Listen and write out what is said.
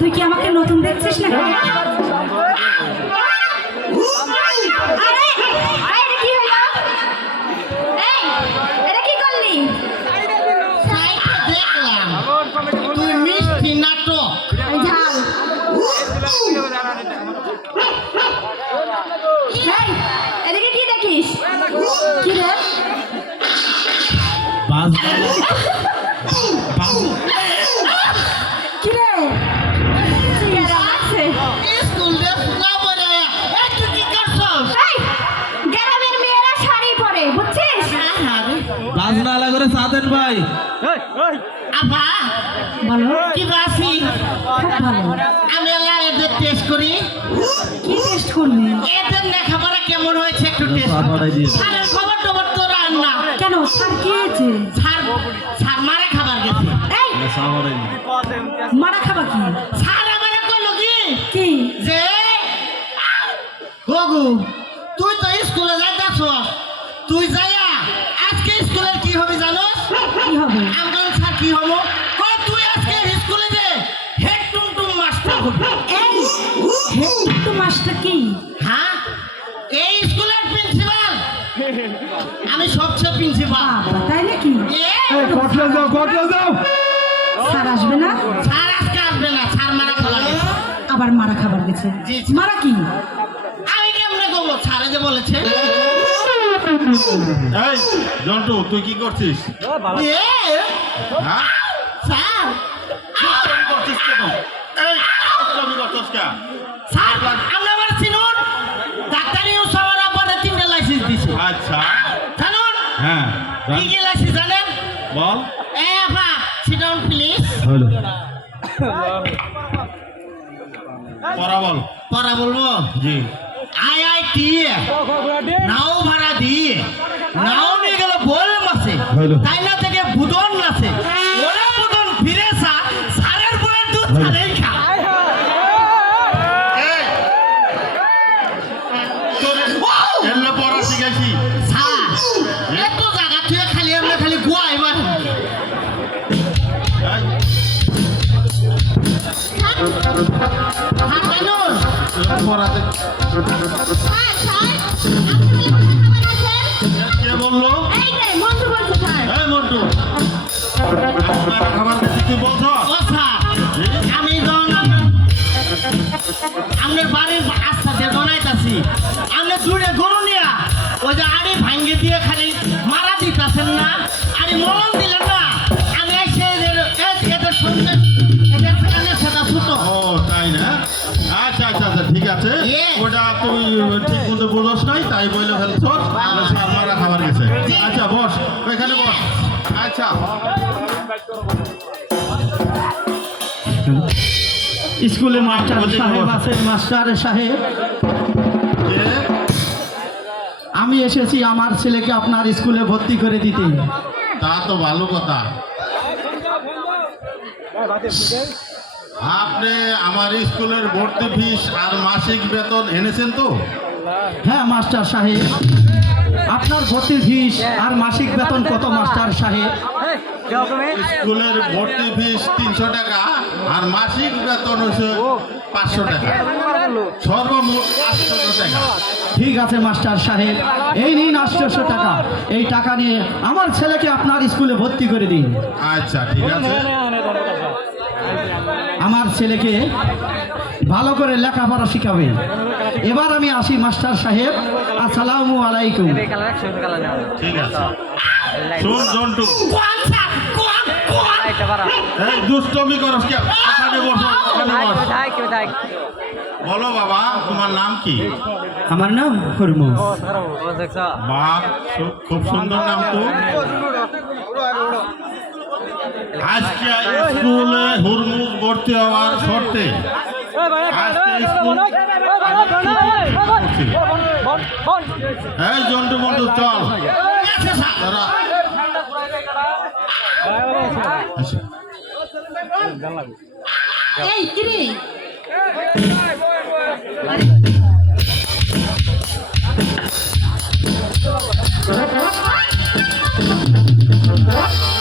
তুই কি আমাকে নতুন দেখছিস না? এদিকে কি দেখিস? কি রে? কি রে? গ্রামের মেয়েরা শাড়ি পরে, বুঝছিস? বাজনালা করে সাদেন ভাই। আপা বলো। কি বাসি? খুব ভালো। আমি এদের টেস্ট করি। কি টেস্ট করবি? এদের লেখাপড়া কেমন হয়েছে একটু টেস্ট স্যারের খবর টবর তো রান না। কেন স্যার কি হয়েছে? স্যার স্যার মারা খাবার গেছে। এই মারা খাবা কি? স্যার আমারে কইলো কি কি যে গগু তুই তো স্কুলে যাইতাছ, তুই যাইয়া আজকে স্কুলের কি হবে জানোস? কি হবে? আমগন স্যার কি হবো? কই তুই আজকে স্কুলে যে হেড টুমটুম মাস্টার হবি। এই হেড তো মাস্টার কি? হ্যাঁ এই স্কুলের প্রিন্সিপাল আমি সবচেয়ে প্রিন্সিপাল। বাবা তাই নাকি? স্যার আসবে না? স্যার আজকে আসবে না, স্যার মারা খাওয়া গেছে। আবার মারা খাবার গেছে? জি। মারা কি? আমি কেমনে বলবো? স্যারে যে বলেছে। এই জন্টু তুই কি করছিস? এ, হ্যাঁ স্যার দুষ্টামি করছিস কেন? এই দুষ্টামি করছিস কেন? স্যার আপনি আমার চিনুন, ডাক্তারি উৎসবের পরে 3টে লাইসেন্স দিছে। আচ্ছা জানুন হ্যাঁ কি কি লাইসেন্স জানেন? বল। এ আপা সিট ডাউন প্লিজ। হলো পড়া বল। পড়া বলবো? জি আইআইটি নাও ভাড়া দিয়ে নাও নিয়ে গেল বল মাসে হলো। তাই না থেকে বুদন নাচে ওরা বুদন ফিরে সা সারের বইয়ের দুধ ছাড়াই খা। এই তোর এমনি পড়া শিখাইছি। স্যার এত জায়গা তুই খালি আমরা খালি গুয়াই মার। এই, পড়াতে কে বললো? এই মন্টু আমার খাবার কিছু তুই বলছ? ও স্যার আমি যখন আপনার বাড়ির আস্থাতে বানাইতাছি আপনি দূরে গরু নিয়া ওই যে আড়ি ভাঙ্গে দিয়ে খালি মারা দিতেছেন না, আরে মরণ দিলেন না। আমি এসে এদের সঙ্গে এদের কানে সেটা ছুটো। ও তাই না? আচ্ছা আচ্ছা আচ্ছা ঠিক আছে। ওটা তুই ঠিক মতো বোঝস নাই তাই বলে ফেলছ। স্যার মারা খাবার গেছে। আচ্ছা বস ওইখানে বস। আচ্ছা স্কুলে মাস্টার সাহেব আছেন? মাস্টার সাহেব কে? আমি এসেছি আমার ছেলেকে আপনার স্কুলে ভর্তি করে দিতে। তা তো ভালো কথা। আপনি আমার স্কুলের ভর্তি ফিস আর মাসিক বেতন এনেছেন তো? হ্যাঁ মাস্টার সাহেব, আপনার ভর্তি ফিস আর মাসিক বেতন কত মাস্টার সাহেব? স্কুলের ভর্তি ফিস 300 টাকা আর মাসিক বেতন হচ্ছে 500 টাকা, সর্বমোট 800 টাকা। ঠিক আছে মাস্টার সাহেব, এই নিন 800 টাকা। এই টাকা নিয়ে আমার ছেলেকে আপনার স্কুলে ভর্তি করে দিন। আচ্ছা ঠিক আছে। আমার ছেলেকে ভালো করে লেখাপড়া শিখাবেন। এবার আমি আসি মাস্টার সাহেব, আসসালামু আলাইকুম। ঠিক আছে। শোন জন্টু, কোন স্যার কোন কোন এই দুষ্টমি করস কে? এখানে বসো, এখানে বস। বলো বাবা, তোমার নাম কি? আমার নাম হরমুজ। বাহ, খুব সুন্দর নাম তো। আজকে স্কুলে হুরমুজ ভর্তি হওয়ার শর্তে আজকে স্কুল এই জন্টু মন্টু চল তারা এই কিরে What?